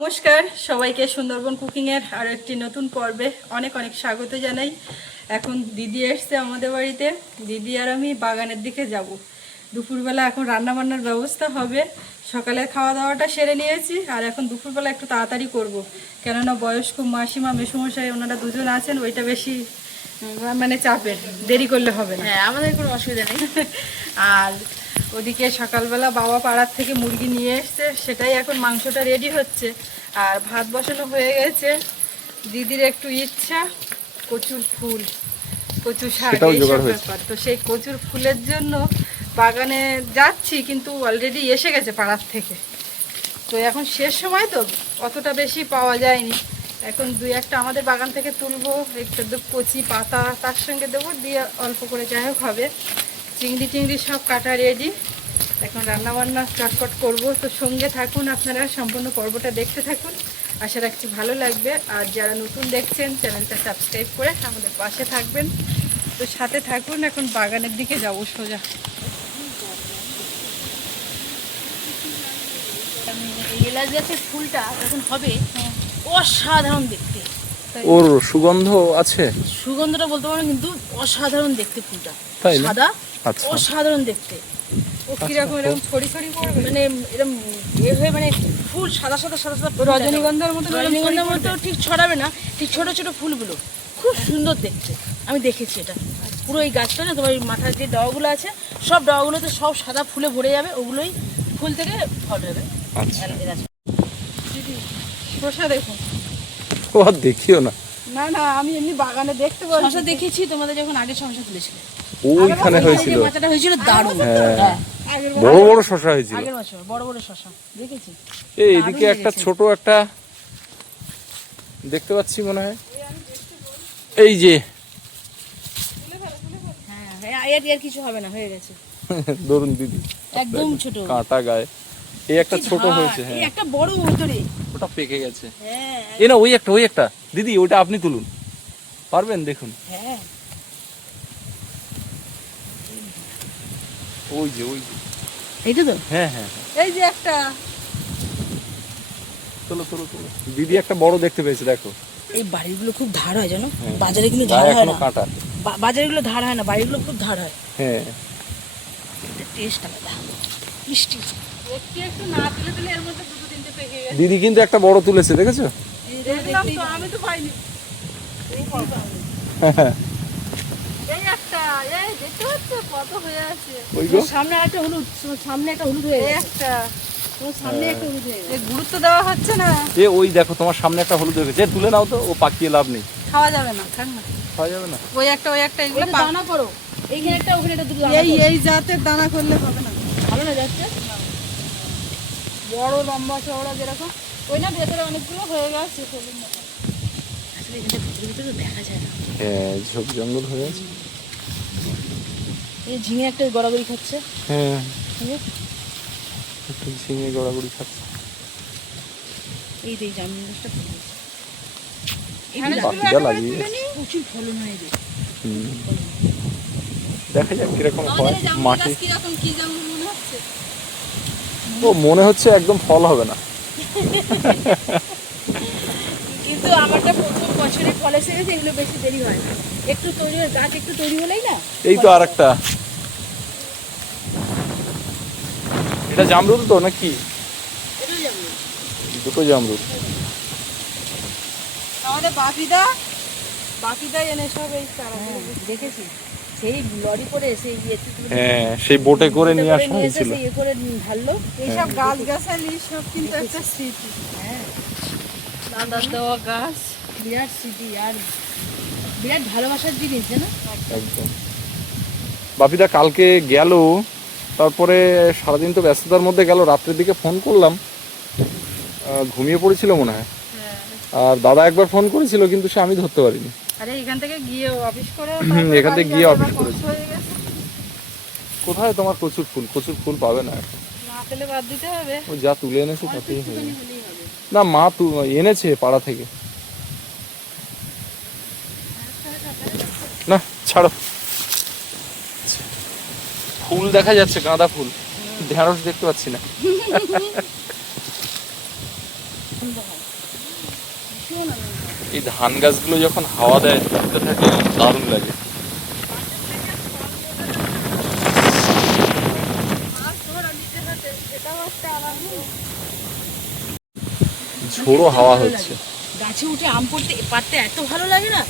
নমস্কার সবাইকে সুন্দরবন কুকিংয়ের আরও একটি নতুন পর্বে অনেক অনেক স্বাগত জানাই। এখন দিদি এসছে আমাদের বাড়িতে। দিদি আর আমি বাগানের দিকে যাব। দুপুরবেলা এখন রান্না বান্নার ব্যবস্থা হবে। সকালে খাওয়া দাওয়াটা সেরে নিয়েছি আর এখন দুপুরবেলা একটু তাড়াতাড়ি করব। কেননা বয়স্ক মাসিমা মেসুমশাই ওনারা দুজন আছেন ওইটা বেশি মানে চাপের। দেরি করলে হবে না। হ্যাঁ আমাদের কোনো অসুবিধা নেই। আর ওদিকে সকালবেলা বাবা পাড়ার থেকে মুরগি নিয়ে এসছে সেটাই এখন মাংসটা রেডি হচ্ছে। আর ভাত বসানো হয়ে গেছে। দিদির একটু ইচ্ছা কচুর ফুল কচু শাক এইসব ব্যাপার। তো সেই কচুর ফুলের জন্য বাগানে যাচ্ছি কিন্তু অলরেডি এসে গেছে পাড়ার থেকে। তো এখন শেষ সময় তো অতটা বেশি পাওয়া যায়নি। এখন দুই একটা আমাদের বাগান থেকে তুলবো একটু কচি পাতা তার সঙ্গে দেবো দিয়ে অল্প করে যাই হোক হবে। চিংড়ি টিংড়ি সব কাটা রেডি এখন রান্না বান্না চটপট করব। তো সঙ্গে থাকুন আপনারা সম্পূর্ণ পর্বটা দেখতে থাকুন। আশা রাখছি ভালো লাগবে। আর যারা নতুন দেখছেন চ্যানেলটা সাবস্ক্রাইব করে আমাদের পাশে থাকবেন। তো সাথে থাকুন এখন বাগানের দিকে যাব সোজা। এলাচ গাছের ফুলটা যখন হবে অসাধারণ দেখতে। ওর সুগন্ধ আছে? সুগন্ধটা বলতে পারো কিন্তু অসাধারণ দেখতে ফুলটা। সাদা অসাধারণ দেখতে। ও কীরকম এরকম ছড়ি ছড়ি পড়বে? মানে এরকম এ হয়ে মানে ফুল সাদা সাদা সাদা সাদা রজনীগন্ধার মতো রজনীগন্ধার মতো ঠিক ছড়াবে না ঠিক ছোট ছোট ফুলগুলো। খুব সুন্দর দেখতে। আমি দেখেছি এটা। পুরো এই গাছটা না তোমার মাথার যে ডগাগুলো আছে সব ডগাগুলোতে সব সাদা ফুলে ভরে যাবে ওগুলোই ফুল থেকে ফল হবে। আচ্ছা। শসা দেখুন। ও দেখিও না। না না আমি এমনি বাগানে দেখতে পাচ্ছি শশা দেখেছি তোমাদের যখন আগে সমস্যা তুলেছিল। ওইখানে হয়েছিল। মাথাটা হয়েছিল দারুণ। হ্যাঁ। হ্যাঁ। বড় বড় শশা হয়েছিল। আগের বছর বড় বড় শশা দেখেছি। এই এদিকে একটা ছোট একটা দেখতে পাচ্ছি মনে হয়। এই যে। হ্যাঁ হ্যাঁ এর এর কিছু হবে না হয়ে গেছে। ধরুন দিদি। একদম ছোট। কাঁটা গায়ে। এই একটা ছোট হয়েছে হ্যাঁ। একটা বড় ভিতরে। ওটা পেকে গেছে। হ্যাঁ এ না ওই একটা ওই একটা। দিদি ওটা আপনি তুলুন। পারবেন? দেখুন। হ্যাঁ। ওই যে ওই যে। এইটা তো? হ্যাঁ হ্যাঁ হ্যাঁ। এই যে একটা। তোলো তোলো তোলো। দিদি একটা বড় দেখতে পেয়েছে দেখো। এই বাড়িগুলো খুব ধার হয় জানো? হ্যাঁ। বাজারে কিন্তু ধার হয় না। কাঁটা। বা- বাজারগুলো ধার হয় না বাড়িগুলো খুব ধার হয়। হ্যাঁ। টেস্ট আলাদা। মিষ্টি। একটু একটু না তুলে তুলে এর মধ্যে দুটো তিনটে পেকে গেছে। দিদি কিন্তু একটা বড় তুলেছে দেখেছ? আমি তো পাইনি। এই একটা এই দেখতে পাচ্ছ? কত হয়ে আছে। ওই গো। সামনে একটা হলুদ সামনে একটা হলুদ হয়ে একটা। তোমার সামনে একটা হলুদ হয়ে গেছে। এই গুরুত্ব দেওয়া হচ্ছে না। এ ওই দেখো তোমার সামনে একটা হলুদ হয়ে গেছে। তুলে নাও তো ও পাকিয়ে লাভ নেই। খাওয়া যাবে না থাক না। খাওয়া যাবে না? ওই একটা ওই একটা এগুলো দানা করো। এইখানে একটা ওখানে একটা এই এই জাতের দানা করলে হবে না। ভালো না যাচ্ছে বড় লম্বা চওড়া যেরকম ওই না ভেতরে অনেকগুলো হয়ে গেছে হলুদ মতো। আসলে এখানে ভিতরে ভিতরে দেখা যায় না। হ্যাঁ ঝোপ জঙ্গল হয়ে আছে। এই ঝিঙে একটা গড়াগড়ি খাচ্ছে। হ্যাঁ। ঝিঙে। ঝিঙে গড়াগড়ি খাচ্ছে। এই গাছটা প্রচুর ফলন হয় দেখা যাক কীরকম হয় মাটি কীরকম কি জামরুল? ও মনে হচ্ছে একদম ফল হবে না। কিন্তু আমারটা প্রথম বছরে ফল এসে গেছে এগুলো বেশি দেরি হয় না। একটু তৈরি হয় গাছ একটু তৈরি হলেই না? এই তো আরেকটা। এটা জামরুল তো নাকি? দুটো জামরুল। আমাদের বাপিদা বাপিদা এনে সব এই দেখেছি? সেই লরি করে সেই ইয়েতে হ্যাঁ সেই বোটে করে নিয়ে আসা হয়েছিল। ইয়ে করে ঢাললো। এইসব গাছ গাছালি সব কিন্তু একটা স্মৃতি। হ্যাঁ। দাদার দেওয়া গাছ। বিরাট স্মৃতি আর বিরাট ভালোবাসার জিনিস জানো? একদম। বাপিদা কালকে গেল তারপরে সারাদিন তো ব্যস্ততার মধ্যে গেল রাত্রের দিকে ফোন করলাম। ঘুমিয়ে পড়েছিল মনে হয়। আর দাদা একবার ফোন করেছিল কিন্তু সে আমি ধরতে পারিনি। আরে এখান থেকে গিয়ে অফিস করে এখান থেকে গিয়ে অফিস কোথায় তোমার প্রচুর ফুল? প্রচুর ফুল পাবে না না পেলে বাদ দিতে হবে। ও যা তুলে এনেছে তাতেই না মা তু এনেছে পাড়া থেকে। না ছাড়ো। ফুল দেখা যাচ্ছে গাঁদা ফুল। ঢেঁড়স দেখতে পাচ্ছি না। ভীষণ। এই ধান গাছগুলো যখন হাওয়া দেয় দেখতে থাকে দারুণ লাগে। ঝোড়ো হাওয়া হচ্ছে। গাছে উঠে আম পড়তে পারতে এত ভালো লাগে না?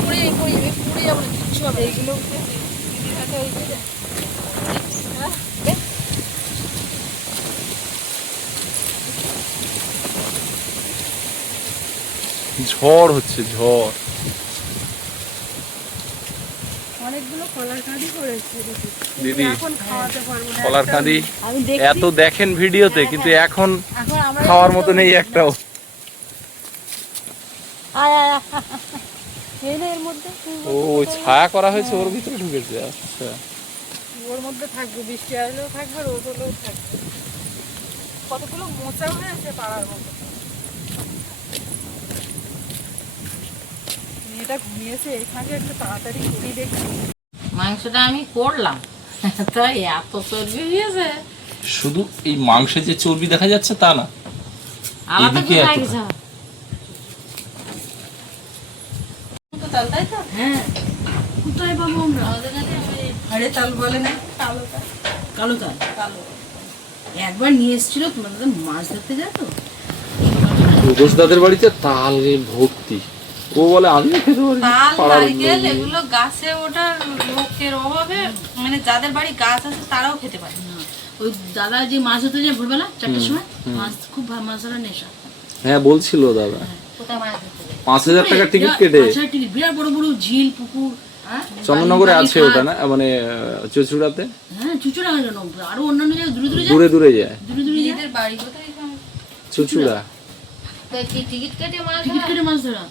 পড়ে পড়ে পড়ে যাব কিচ্ছু হবে। এইগুলো উঠে দিদির হাতে ওই যে হ্যাঁ, ঝড় হচ্ছে ঝড়। দিদি কলার কাঁদি এত দেখেন ভিডিওতে কিন্তু এখন খাওয়ার মতো নেই একটাও। এর মধ্যে ও ছায়া করা হয়েছে ওর ভিতরে ঢুকেছে আচ্ছা। ওর মধ্যে থাকবে বৃষ্টি আসলেও থাকবে রোদ হলেও থাকবে। কতগুলো মোচা হয়েছে পাড়ার মতো মেয়েটা ঘুমিয়েছে এখানে একটু তাড়াতাড়ি করি দেখি। মাংসটা আমি করলাম। তো এত চর্বি হয়েছে। শুধু এই মাংসে যে চর্বি দেখা যাচ্ছে তা না এদিকে হ্যাঁ। কোথায় পাবো আমরা? আরে তাল বলে না। কালো তাল। কালো একবার নিয়ে এসেছিল তোমার মাছ ধরতে যায় তো? রুদোস দাদের বাড়িতে তাল ভর্তি ও বলে আমি খেতে পারি তাল নারকেল এগুলো গাছে ওঠার লোকের অভাবে মানে যাদের বাড়ি গাছ আছে তারাও খেতে পারে না, ওই দাদা যে মাছ ধরতে যায় ভোরবেলা চারটার সময় মাছ খুব ভা- মাছ ধরার নেশা। হ্যাঁ বলছিল দাদা। যায়? পাঁচ হাজার টাকা টিকিট কেটে। টিকিট বিরাট বড় বড় ঝিল পুকুর হ্যাঁ? চন্দননগরে আছে ওটা না? মানে চুচুড়াতে? হ্যাঁ চুচুড়া কেন আরও অন্যান্য জায়গায় দূরে দূরে যায়? দূরে দূরে যায়। দূরে দূরে যায়? বাড়ি কোথায় চুচুড়া। টিকিট কেটে মাছ টিকিট কেটে মাছ ধরা।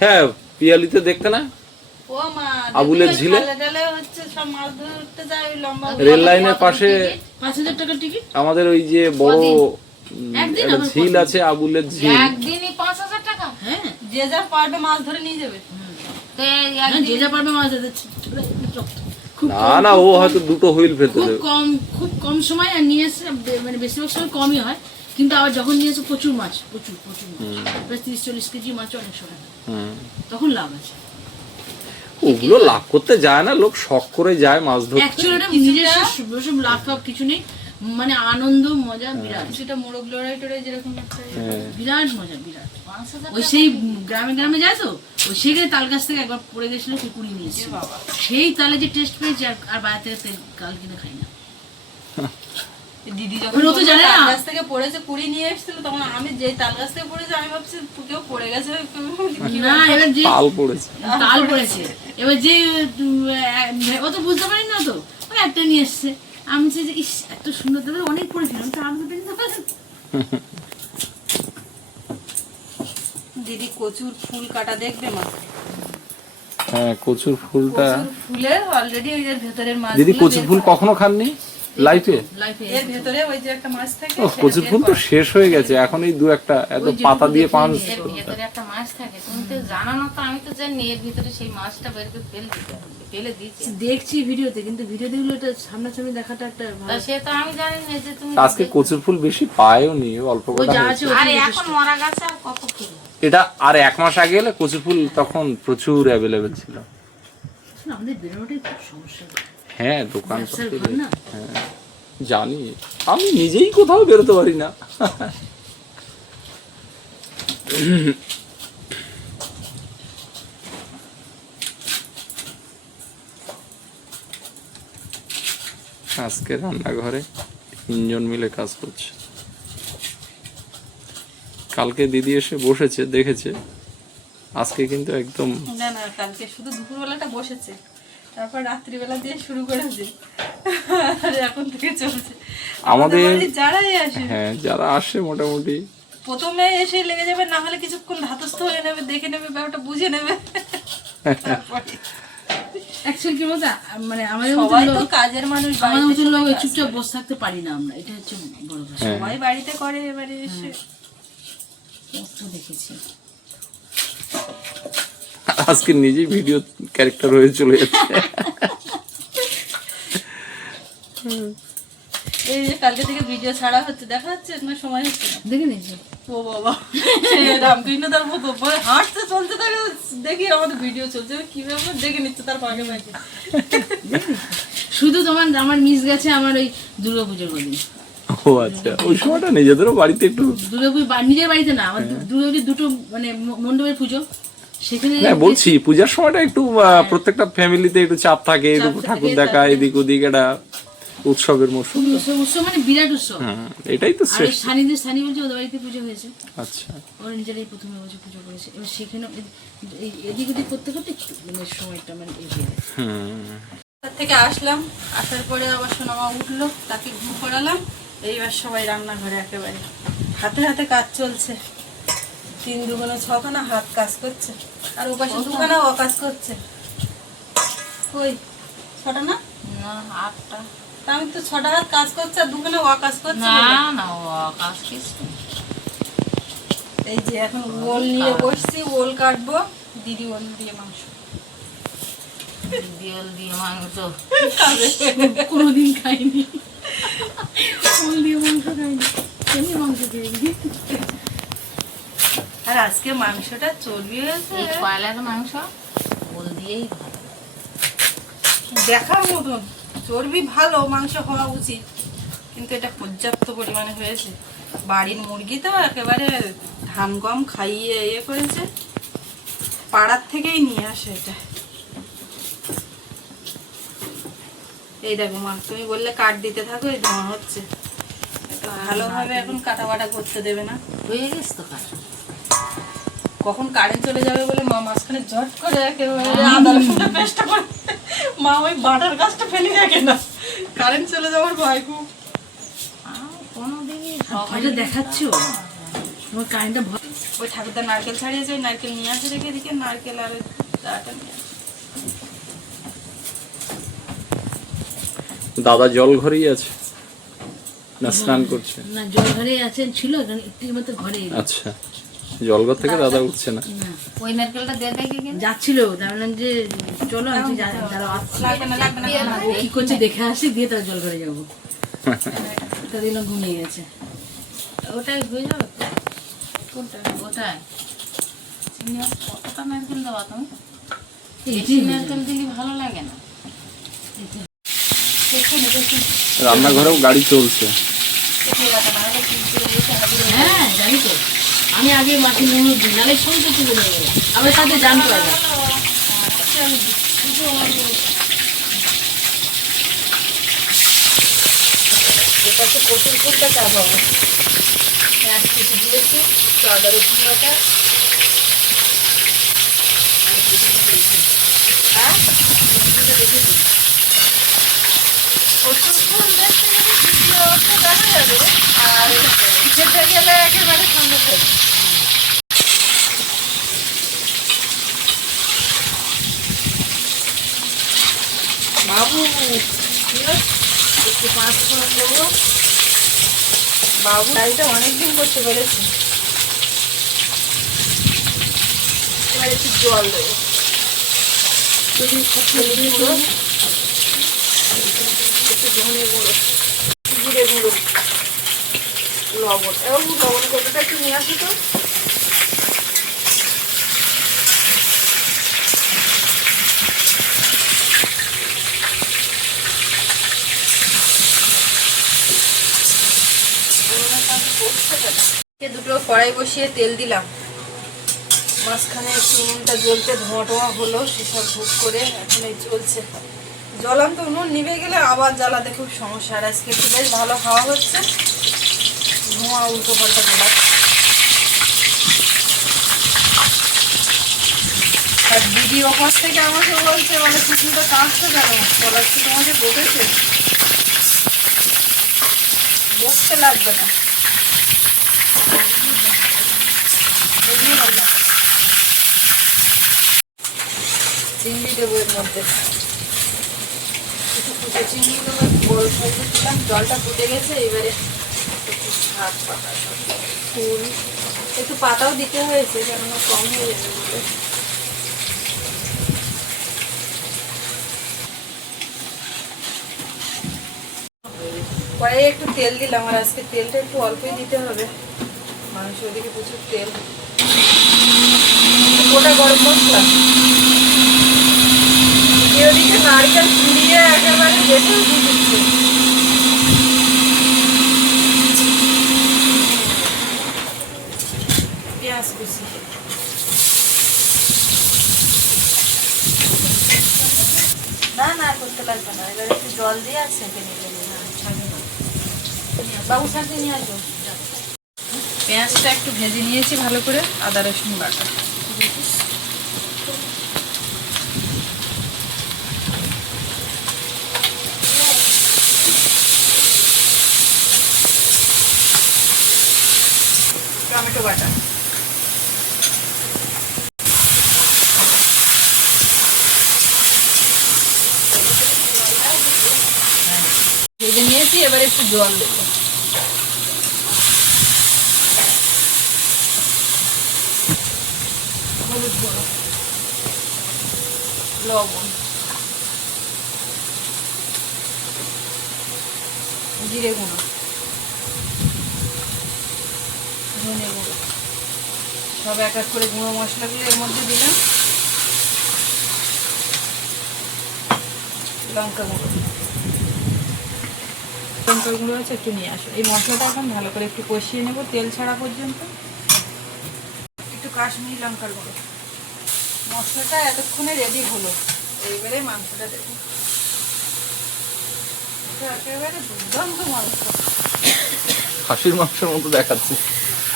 হ্যাঁ পিয়ালিতে দেখতে না? আবুলের ঝিলে? খালে টালে হচ্ছে সব মাছ ধরতে যায় লম্বা রেল লাইনের পাশে পাঁচ হাজার টাকার টিকিট আমাদের ওই যে বড় ঝিল আছে আবুলের ঝিল। একদিনই পাঁচ হাজার টাকা? হ্যাঁ। যে যা পারবে মাছ ধরে নিয়ে যাবে। যে যা পারবে মাছ খুব না না ও হয়তো দুটো হুইল ফেলতে খুব কম খুব কম সময় আর নিয়ে এসে মানে বেশিরভাগ সময় কমই হয়। কিন্তু আবার যখন নিয়ে এসে প্রচুর মাছ প্রচুর প্রচুর মাছ। প্রায় তিরিশ চল্লিশ কেজি মাছ অনেক সময় তখন লাভ আছে। ওগুলো লাভ করতে যায় না লোক শখ করে যায় মাছ ধরতে। অ্যাকচুয়ালি লাভ কিছু নেই। মানে আনন্দ মজা বিরাট। কিছুটা মোরগ লড়াই টড়াই যেরকম একটা হ্যাঁ। বিরাট মজা বিরাট। ওই সেই গ্রামে গ্রামে যায় তো? ওই সেখানে তাল গাছ থেকে একবার পড়ে গেছিল কুকুরি নিয়ে এসেছিল। সেই তালে যে টেস্ট পেয়েছি আর বাইরে থেকে তেল কাল কিনে খাই না। দিদি যখন ও তো জানে না। তাল গাছ থেকে পড়েছে কুড়ি নিয়ে এসেছিল তখন আমি যে তাল গাছ থেকে পড়েছে আমি ভাবছি কেউ পড়ে গেছে? না এবার যে তাল পড়েছে। তাল পড়েছে। এবার যে ও তো বুঝতে পারি না তো? ওই একটা নিয়ে এসছে। আমি যে ইস এত সুন্দর দাদা অনেক পড়েছিলাম তো আমি দিদি কচুর ফুল কাটা দেখবে মা? হ্যাঁ কচুর ফুলটা কচুর ফুলের অলরেডি ওই যে ভেতরের মাছ দিদি কচুর ফুল কখনো খাননি? লাইফে লাইফে এর ভেতরে ওই যে একটা মাছ থাকে কচুর ফুল তো শেষ হয়ে গেছে এখন এই দু একটা এত পাতা দিয়ে পান। এর ভেতরে একটা মাছ থাকে তুমি তো জানো না তো আমি তো জানি এর ভিতরে সেই মাছটা বের করে ফেল দিতে ফেলে দিয়েছে দেখছি ভিডিওতে কিন্তু ভিডিও দেখলে এটা সামনাসামনি দেখাটা একটা সে তো আমি জানি না যে তুমি আজকে কচুর ফুল বেশি পায়ও নি অল্প কটা আরে ওখানে এখন মরা গাছে আর কত ফুল? এটা আর এক মাস আগে এলে কচুর ফুল তখন প্রচুর অ্যাভেলেবেল ছিল। আমাদের বেরোনোটাই খুব সমস্যা। হ্যাঁ দোকান না জানি। আমি নিজেই কোথাও বেরোতে পারি না। আজকে রান্নাঘরে তিনজন মিলে কাজ করছে। কালকে দিদি এসে বসেছে দেখেছে। আজকে কিন্তু একদম না না কালকে শুধু দুপুরবেলাটা বসেছে। তারপর রাত্রিবেলা দিয়ে শুরু করেছে আর এখন থেকে চলছে। আমাদের যারাই আসে। হ্যাঁ যারা আসে মোটামুটি। প্রথমে এসে লেগে যাবে না হলে কিছুক্ষণ ধাতস্থ হয়ে নেবে দেখে নেবে ব্যাপারটা বুঝে নেবে। তারপরে অ্যাকচুয়ালি কি বলতো মানে আমাদের মতো সবাই তো কাজের মানুষ আমাদের বাড়িতে মতো লোক চুপচাপ বসে থাকতে পারি না আমরা এটা হচ্ছে বড় হ্যাঁ। সবাই বাড়িতে করে এবারে এসে। দেখেছি। আজকে নিজেই ভিডিও ক্যারেক্টার হয়ে চলে যাচ্ছে। এই যে কালকে থেকে ভিডিও ছাড়া হচ্ছে দেখা যাচ্ছে সময় হচ্ছে দেখে নিয়েছি? ও বাবা রামকৃষ্ণ তার মতো হাঁটতে চলতে থাকে দেখি আমাদের ভিডিও চলছে কীভাবে দেখে নিচ্ছে তার শুধু তোমার আমার মিস গেছে আমার ওই দুর্গাপুজোর দিন ও আচ্ছা ওই সময়টা নিজেদেরও বাড়িতে একটু দুর্গাপুজো নিজের বাড়িতে না আমার দু- দুর্গাপুজোর দুটো মানে মণ্ডপের পুজো। হ্যাঁ বলছি পূজার সময়টা একটু প্রত্যেকটা ফ্যামিলিতে একটু চাপ থাকে একটু ঠাকুর দেখা এদিক ওদিক একটা উৎসবের খুবই উৎসব উৎসব মানে বিরাট উৎসব। এটাই তো আর শ্রেষ্ঠ। সানিদের সানি বলছে ওদের বাড়িতে পুজো হয়েছে। আচ্ছা। ওরা নিজেরাই প্রথমে বছর পুজো করেছে। এবার সেখানে এই- এদিক ওদিক করতে করতে একটু মানে সময়টা মানে এগিয়ে হুম তার থেকে আসলাম আসার পরে আবার সোনামা উঠল তাকে ঘুম পড়ালাম এইবার সবাই রান্নাঘরে একেবারে হাতে হাতে কাজ চলছে। তিন দুগুণে ছখানা হাত কাজ করছে। আর ওপাশে দুখানা ও কাজ করছে। ওই ছটা না? না আটটা। আমি তো ছটা হাত কাজ করছে আর দুখানা ও কাজ করছে। না না ও আকাশ কিছু এই যে এখন ওল নিয়ে বসছি ওল কাটবো। দিদি ওল দিয়ে মাংস। দিদি ওল দিয়ে মাংস। কোনোদিন খাইনি। ফুল দিয়ে মাংস খাইনি। কেমনি মাংস খেয়ে আর আজকে মাংসটা চর্বি হয়েছে। কয়লার মাংস? ওল দিয়েই ভালো। দেখার মতন। চর্বি ভালো মাংস হওয়া উচিত। কিন্তু এটা পর্যাপ্ত পরিমাণে হয়েছে। বাড়ির মুরগি তো একেবারে ধান গম খাইয়ে ইয়ে করেছে। পাড়ার থেকেই নিয়ে আসে এটা। এই দেখো মা তুমি বললে কাট দিতে থাকো এই ধোঁয়া হচ্ছে। ভালোভাবে এখন কাটা বাটা করতে দেবে না। হয়ে গেছে তো কাজ। কখন কারেন্ট চলে যাবে বলে মা মাঝখানে ঝট করে একেবারে আদা রসুনের পেস্টটা করে। মা ওই বাটার গাছটা ফেলে রাখে না কারেন্ট চলে যাওয়ার ভয় খুব। কোনো দিনই দেখাচ্ছ? তোমার কারেন্টটা ওই ঠাকুরদা নারকেল ছাড়িয়েছে ওই নারকেল নিয়ে আসে রেখে এদিকে নারকেল আর ওই নিয়ে আসে। দাদা জল ঘরেই আছে? না স্নান করছে? না জল ঘরেই আছে ছিল এখানে একটু মতো ঘরে আচ্ছা। জলঘর থেকে দাদা উঠছে না। ওই নারকেলটা দিয়ে দেখে কিন্তু যাচ্ছিল তার বললাম যে চলো আমি যা- যারা আসছি। লাগবে না লাগবে না ও কি করছে দেখে আসি দিয়ে তার জল ঘরে যাব। তা দিন ঘুমিয়ে গেছে। ওটাই হয়ে যাবে কোনটা? ওটাই। চিনি কতটা নারকেল দেওয়া তুমি। নারকেল দিলে ভালো লাগে না। রান্নাঘরেও গাড়ি চলছে। হ্যাঁ জানি তো। আমি আগে মাটি নুন দিই, নাহলে তাতে জানতে পারবে এটাতে কচুর ফুলটা চা পাবো পেঁয়াজ কুচি দিয়েছি আদা রসুন বাটা হ্যাঁ? কচুর ফুল দেখতে থাকবে বাবু একটু পাঁচ ফোড়ন দেবো। বাবু ডালটা অনেকদিন করতে পেরেছি। এবার একটু জল দেবো। যদি ধনে গুঁড়ো, জিরে গুঁড়ো, লবণ। এবং লবণ কতটা একটু নিয়ে আসি তো। দুটো কড়াই বসিয়ে তেল দিলাম। মাঝখানে একটু উনুনটা জ্বলতে ধোঁয়া টোয়া হলো, সেসব ভুক করে এখন এই চলছে জ্বলাম তো উনুন নিভে গেলে আবার জ্বালাতে খুব সমস্যা। আর আজকে একটু বেশ ভালো হাওয়া হচ্ছে। ধোঁয়া, উল্টো পাল্টা গোলা। আর দিদি ওপাশ থেকে আমাকে বলছে, বলে কুকুরটা কাঁদছে কেন কি তোমাকে বকেছে। বকতে লাগবে না। চিংড়ি দেবো এর মধ্যে। কুচো চিংড়ি দেবো গোল সাইজে দিলাম জলটা ফুটে গেছে, এবারে একটু শাক পাতা ফুল। একটু পাতাও দিতে হয়েছে, কেননা কম হয়ে যাবে বলে। কড়াইয়ে একটু তেল দিলাম, আর আজকে তেলটা একটু অল্পই দিতে হবে। মাংস ওদিকে প্রচুর তেল। গোটা গরম মশলা? দিয়ে ওদিকে নারকেল কুড়িয়ে একেবারে দিয়ে দিচ্ছে পেঁয়াজ কুচি। না না করতে লাগবে না। এবার একটু জল দিয়ে আর সেঁকে নিতে বাবু ছাঁকে নিয়ে আসো। পেঁয়াজটা একটু ভেজে নিয়েছি ভালো করে আদা রসুন বাটা টমেটো বাটা। নিয়েছি এবার একটু জল দেবো। হলুদ গুঁড়ো। লবণ। জিরে গুঁড়ো। ধনে গুঁড়ো। সব এক এক করে গুঁড়ো মশলাগুলো এর মধ্যে দিলাম। লঙ্কা গুঁড়ো। লঙ্কা গুঁড়ো আছে, একটু নিয়ে আসো। এই মশলাটা এখন ভালো করে একটু কষিয়ে নেব তেল ছাড়া পর্যন্ত। একটু কাশ্মীরি লঙ্কার গুঁড়ো। মশলাটা এতক্ষণে রেডি হলো। এইবারে মাংসটা দেবো একেবারে দুর্দান্ত মাংস। খাসির মাংসের মতো দেখাচ্ছে।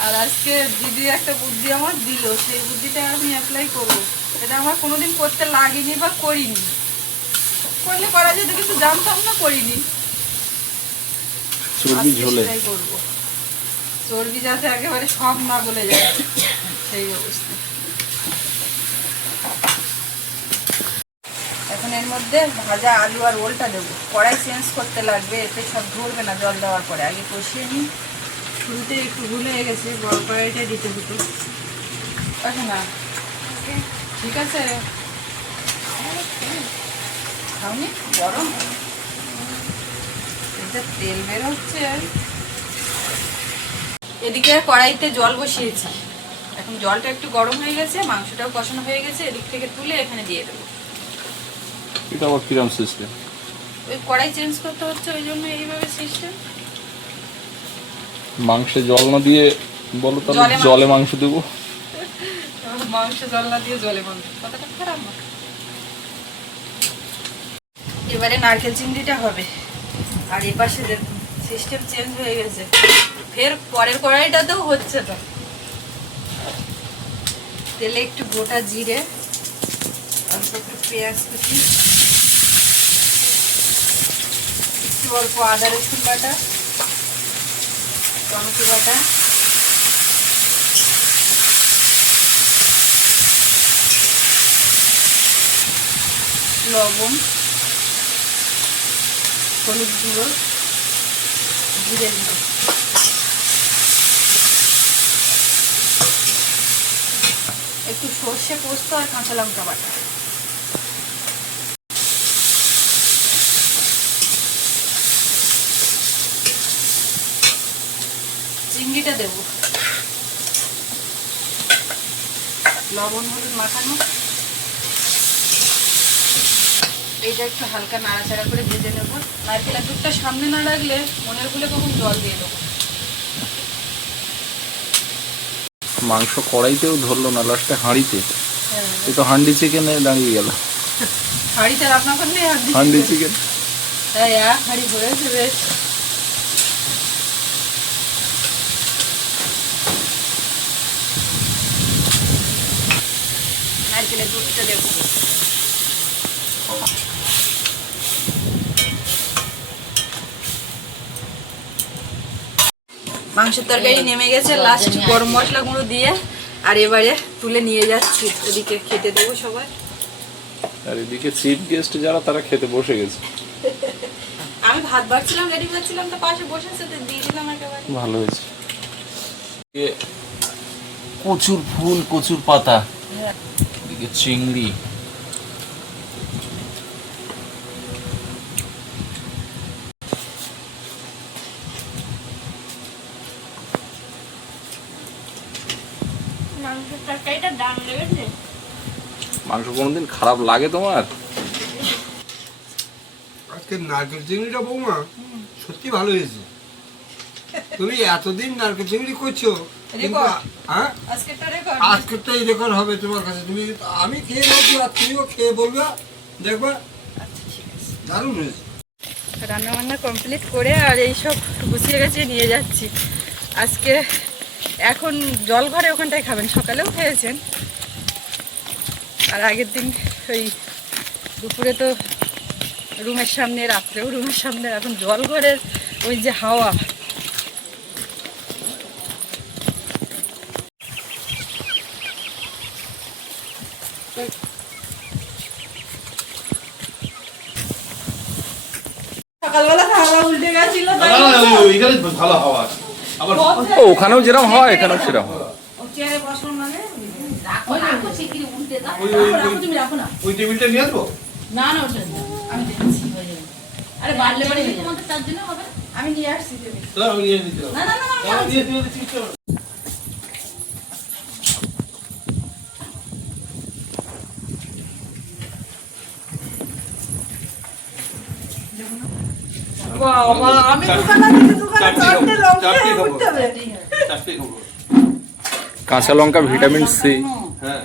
আর আজকে দিদি একটা বুদ্ধি আমার দিল সেই বুদ্ধিটা আমি অ্যাপ্লাই করব। এটা আমার কোনোদিন করতে লাগেনি বা করিনি। করলে করা যেত কিন্তু জানতাম না করিনি। চর্বি সেটাই করব। চর্বি যাতে একেবারে সব না গলে যায় সেই অবস্থা। এখন এর মধ্যে ভাজা আলু আর ওলটা দেবো। কড়াই চেঞ্জ করতে লাগবে এতে সব ধরবে না জল দেওয়ার পরে। আগে কষিয়ে নিই। শুরুতে একটু ভুল হয়ে গেছে বড় কড়াইটা দিতে হতো। এখন না। ঠিক আছে। খাওনি? গরম? এটা তেল বের হচ্ছে। এদিকে কড়াইতে জল বসিয়েছি। এখন জলটা একটু গরম হয়ে গেছে মাংসটাও কষানো হয়ে গেছে এদিক থেকে তুলে এখানে দিয়ে দেবো। এটা আবার কিরম সিস্টেম ওই কড়াই চেঞ্জ করতে হচ্ছে ওই জন্য এইভাবে সিস্টেম মাংসে জল না দিয়ে বলো তাহলে। জলে মাংস। দেবো। মাংস জল না দিয়ে জলে মাংস কথাটা খারাপ না। এবারে নারকেল চিংড়িটা হবে। আর সিস্টেম চেঞ্জ হয়ে গেছে ফের পরের কড়াইটাতেও হচ্ছে তো। তেলে একটু গোটা জিরে অল্প একটু পেঁয়াজ কুচি একটু অল্প আদা রসুন বাটা টমেটো বাটা লবণ হলুদ গুঁড়ো জিরে গুঁড়ো। একটু সর্ষে পোস্ত আর কাঁচা লঙ্কা বাটা। চিংড়িটা দেব। লবণ হলুদ মাখানো। এইটা একটু হালকা নাড়াচাড়া করে ভেজে নেব। নারকেলের দুধটা সামনে না রাখলে মনের ভুলে কখন জল দিয়ে দেবো। মাংস কড়াইতেও ধরলো না লাস্টে হাঁড়িতে। হ্যাঁ। এ তো হান্ডি চিকেনে দাঁড়িয়ে গেল। হাঁড়িতে রান্না করলে হান্ডি চিকেন তাই এক হাঁড়ি হয়েছে বেশ নারকেলের দুধটা দেবো। মাংসের তরকারি নেমে গেছে লাস্ট গরম মশলা গুঁড়ো দিয়ে আর এবারে তুলে নিয়ে যাচ্ছি। ওদিকে খেতে দেবো সবাই। আর এদিকে চিফ গেস্ট যারা তারা খেতে বসে গেছে। আমি ভাত বাড়ছিলাম রেডি করছিলাম তো পাশে বসেছে তো দিয়ে দিলাম একেবারে। ভালো হয়েছে। কচুর ফুল কচুর পাতা। এদিকে চিংড়ি মাংস কোনোদিন খারাপ লাগে তোমার? আজকে নারকেল চিংড়িটা বৌমা সত্যি ভালো হয়েছে। তুমি এতদিন নারকেল চিংড়ি করছ হ্যাঁ? আজকে আজকেরটা রেকর্ড এই রেকর্ড হবে তোমার কাছে। তুমি আমি খেয়ে বলছি আর তুমিও খেয়ে বলবে দেখবা দারুণ হয়েছে। রান্না বান্না কমপ্লিট করে আর এই সব গুছিয়ে গেছে নিয়ে যাচ্ছি। আজকে এখন জল ঘরে ওখানটায় খাবেন। সকালেও খেয়েছেন। আর আগের দিন ওই দুপুরে তো রুমের সামনে রাত্রেও রুমের সামনে এখন জল ঘরের ওই যে হাওয়া সকালবেলা হাওয়া উল্টে গেছিল তাই এখানে ভালো হাওয়া আছে আবার ও ওখানেও যেরকম হয় এখানেও সেরকম হয়। ওই ওই তুমি রাখো না। ওই টেবিলটা নিয়ে আসব? না না ওটা আমি দেখছি আরে বাড়লে বাড়ি তার জন্য হবে। আমি নিয়ে আসছি না না না না, আমি নিয়ে নিয়ে দিচ্ছি চলো। বাবা আমি দোকানে দোকানে চারটে চারটে লঙ্কা চারটে হবে। চারটে খাব। কাঁচা লঙ্কা ভিটামিন সি। হ্যাঁ।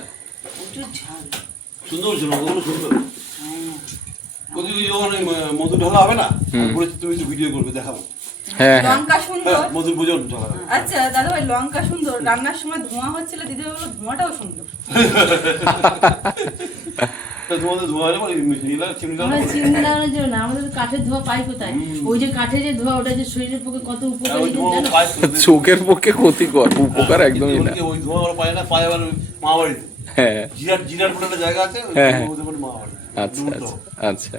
সুন্দর ছিল ওগুলো সুন্দর। ওদের ওই যখন মধু ঢালা হবে না। তুমি একটু ভিডিও করবে দেখাবো। হ্যাঁ হ্যাঁ। লঙ্কা সুন্দর? হ্যাঁ মধুর আচ্ছা দাদা ভাই লঙ্কা সুন্দর। রান্নার সময় ধোঁয়া হচ্ছিল দিদি বলল ধোঁয়াটাও সুন্দর। তোমাদের ধোয়া লাগানোর জন্য আমাদের কাঠের ধোয়া পাই কোথায়? ওই যে কাঠের যে ধোয়া ওটা যে শরীরের পক্ষে কত উপকারী পায় চোখের পক্ষে ক্ষতিকর উপকার একদমই না। ওই ধোঁয়া ওরা পায় না পায় আবার মা বাড়িতে হ্যাঁ। জিরাট জিরাট বলে একটা জায়গা আছে হ্যাঁ, হ্যাঁ। মা বাড়ি আচ্ছা আচ্ছা আচ্ছা।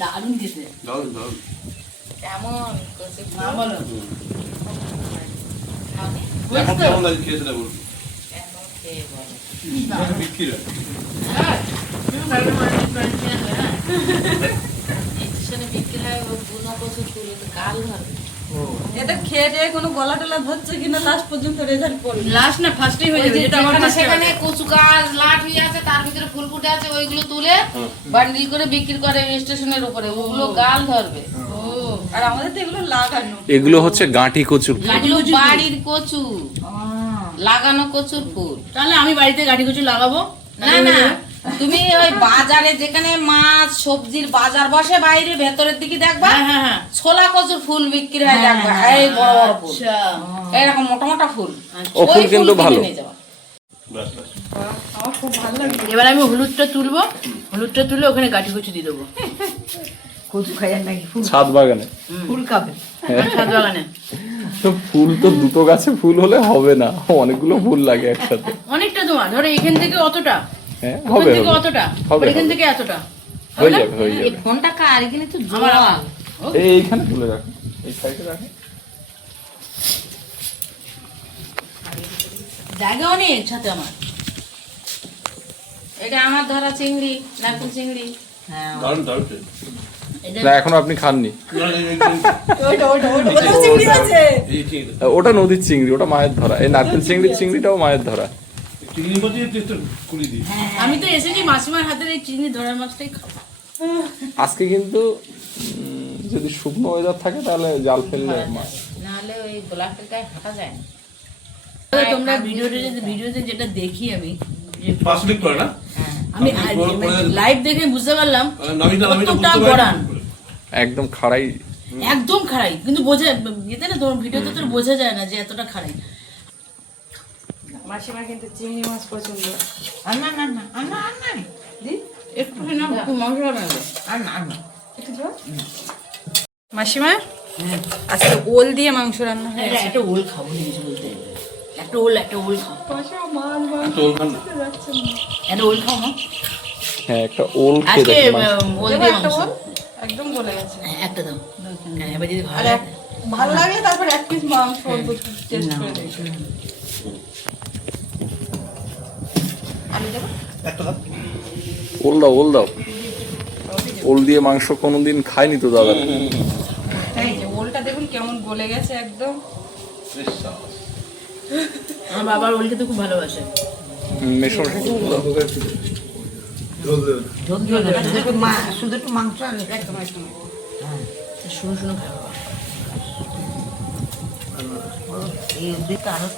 দারুণ খেতে। দারুণ দারুণ। কেমন? মা বলো এখন কেমন লাগে খেয়ে সেটা বলবি বিক্রি হয়। এটা খেয়ে টেয়ে কোনো গলা টলা ধরছে কিনা লাস্ট পর্যন্ত রেজাল্ট পড়বে লাস্ট না ফার্স্টেই হয়ে যাবে। যেটা আমার সেখানে কচু গাছ লাট হয়ে আছে তার ভিতরে ফুল ফুটে আছে ওইগুলো তুলে বান্ডিল করে বিক্রি করে স্টেশনের উপরে। ওগুলো গাল ধরবে। আর আমাদের তো এগুলো লাগানো। এগুলো হচ্ছে গাঁটি কচুর বাড়ির কচু লাগানো কচুর ফুল। তাহলে আমি বাড়িতে গাড়ি কুচু লাগাবো? না না। তুমি ওই বাজারে যেখানে মাছ সবজির বাজার বসে বাইরে ভেতরের দিকে দেখবা হ্যাঁ হ্যাঁ হ্যাঁ। ছোলা কচুর ফুল বিক্রি হয় দেখবা। এই বড় বড় ফুল। আচ্ছা। এরকম মোটা মোটা ফুল। ও ফুল কিন্তু ভালো। এবার আমি হলুদটা তুলবো। হলুদটা তুলে ওখানে গাঠি কুচি দিয়ে দেবো। কচু খাই নাকি? ফুল ছাদ বাগানে। ফুল খাবে ছাদ বাগানে। তো ফুল তো দুটো গাছে ফুল হলে হবে না। অনেকগুলো ফুল লাগে একসাথে। অনেকটা তোমার। ধরো এখান থেকে অতটা। হ্যাঁ হবে থেকে অতটা। হবে, এখান থেকে এতটা। হয়ে যাবে হয়ে যাবে। ফোনটা কার? এখানে তো। এই এইখানে তুলে এই সাইডে জায়গা অনেক ছাতে আমার। এটা আমার ধরা চিংড়ি নারকেল চিংড়ি। এটা না এখনও আপনি খাননি। ওটা নদীর চিংড়ি ওটা মায়ের ধরা। এই নারকেল চিংড়ির চিংড়িটাও মায়ের ধরা। দিই আমি তো এসেছি মাসিমার হাতের এই চিংড়ি ধরার মাছটাই খাব। আজকে কিন্তু যদি শুকনো ওয়েদার থাকে তাহলে জাল ফেললে মাছ নাহলে ওই গোলাপের গায়ে হাঁটা যায় না। তোমরা ভিডিওতে যদি ভিডিওতে যেটা দেখি আমি যে পাঁচ মিনিট করে না? আমি লাইভ দেখে বুঝতে পারলাম কতটা গড়ান। একদম খাড়াই। একদম খারাই কিন্তু বোঝা ইয়েতে না তোমার ভিডিওতে তো বোঝা যায় না যে এতটা খারাই মাসিমা কিন্তু চিংড়ি মাছ পছন্দ। আর না না না আর না আর না দি একটু না আর না আর না একটু মাসিমা আজকে ওল দিয়ে মাংস রান্না হয় একটা ওল খাব একটা ওল একটা ওল খাও একটা ওল খাও না হ্যাঁ একটা ওল খেয়ে দেখো ওল দিয়ে মাংস। ওল একদম গলে গেছে। হ্যাঁ, একটা দাও। হ্যাঁ, এবার যদি ভালো ভালো লাগলে তারপর এক পিস মাংস টেস্ট করে দেবো? একটা দাও। ওল দাও ওল দাও। ওল দিয়ে মাংস কোনোদিন খায়নি তো দাদা। এই ওলটা দেখুন কেমন গলে গেছে একদম। আমার বাবার ওল খেতে খুব ভালোবাসে। মেশো শুধু একটু মাংস আনলে শুনো শুনো খাব আরও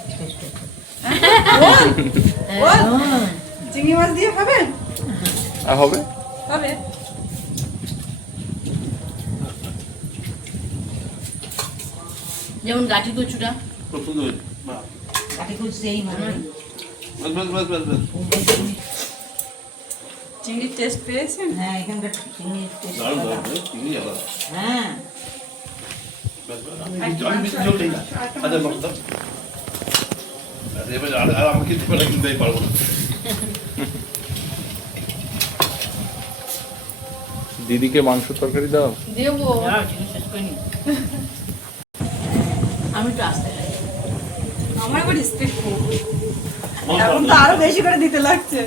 চিংড়ি মাছ দিয়ে খাবেন হবে? হবে। যেমন গাঠি কচুটা। খুব মানে। চিংড়ির টেস্ট পেয়েছেন হ্যাঁ এখানকার চিংড়ির। হ্যাঁ। আচ্ছা, আমাকে কিন্তু পারব না। দিদিকে মাংস তরকারি দাও দেবো। আমি একটু আসতে আমার আবার স্পিড খুব এখন তো আরও বেশি করে দিতে লাগছে।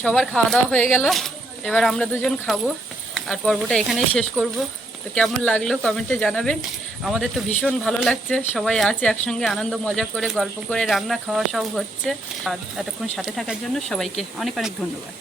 সবার খাওয়া দাওয়া হয়ে গেল। এবার আমরা দুজন খাব আর পর্বটা এখানেই শেষ করব। তো কেমন লাগল কমেন্টে জানাবেন। আমাদের তো ভীষণ ভালো লাগছে। সবাই আছে একসঙ্গে আনন্দ মজা করে গল্প করে রান্না খাওয়া সব হচ্ছে। আর এতক্ষণ সাথে থাকার জন্য সবাইকে অনেক অনেক ধন্যবাদ।